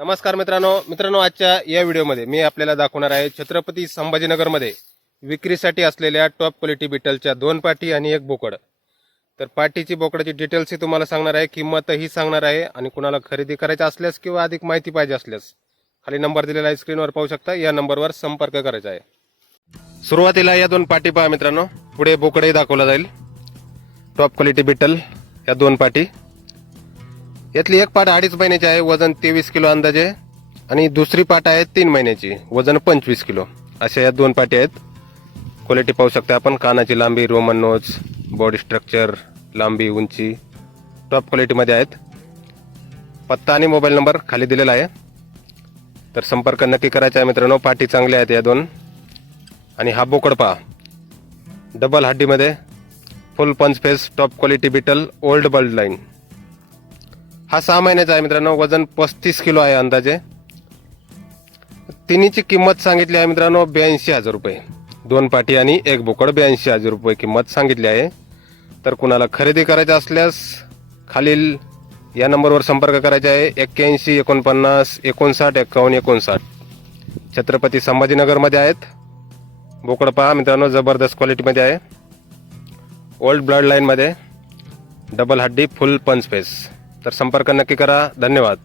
नमस्कार मित्रांनो. मित्रांनो आजच्या या व्हिडिओमध्ये मी आपल्याला दाखवणार आहे छत्रपती संभाजीनगरमध्ये विक्रीसाठी असलेल्या टॉप क्वालिटी बिटलच्या दोन पाटी आणि एक बोकड. तर पाटीची बोकडाची डिटेल्सही तुम्हाला सांगणार आहे किंमतही सांगणार आहे आणि कुणाला खरेदी करायची असल्यास किंवा अधिक माहिती पाहिजे असल्यास खाली नंबर दिलेला आहे स्क्रीनवर पाहू शकता. या नंबरवर संपर्क करायचा आहे. सुरुवातीला या दोन पाटी पहा मित्रांनो. पुढे बोकडही दाखवला जाईल. टॉप क्वालिटी बिटल या दोन पाटी. यातली एक पाट अडीच महिन्याची आहे वजन तेवीस किलो अंदाजे. आणि दुसरी पाट आहे तीन महिन्याची वजन पंचवीस किलो. अशा या दोन पाटी आहेत. क्वालिटी पाहू शकता आपण कानाची लांबी रोमन नोज बॉडी स्ट्रक्चर लांबी उंची. टॉप क्वालिटीमध्ये आहेत. पत्ता आणि मोबाईल नंबर खाली दिलेला आहे. तर संपर्क नक्की करायचा आहे मित्रांनो. पाटी चांगल्या आहेत या दोन. आणि हा बोकडपा double हड्डीमध्ये full punch face top quality beetle old blood line हा सहा महिन्याचा आहे मित्रांनो. वजन पस्तीस किलो आहे अंदाजे. तिन्हीची किंमत सांगितली आहे मित्रांनो ब्याऐंशी हजार रुपये. दोन पाठी आणि एक बोकड ब्याऐंशी हजार रुपये किंमत सांगितली आहे. तर कुणाला खरेदी करायचं असल्यास खालील या नंबरवर संपर्क करायचा आहे. एक्क्याऐंशी एकोणपन्नास एकोणसाठ एकावन्न एकोणसाठ. छत्रपती संभाजीनगरमध्ये आहेत. बोकड पहा मित्रांनो जबरदस्त क्वालिटीमध्ये आहे. ओल्ड ब्लड लाईनमध्ये डबल हड्डी फुल पंच फेस तर संपर्क नक्की करा. धन्यवाद.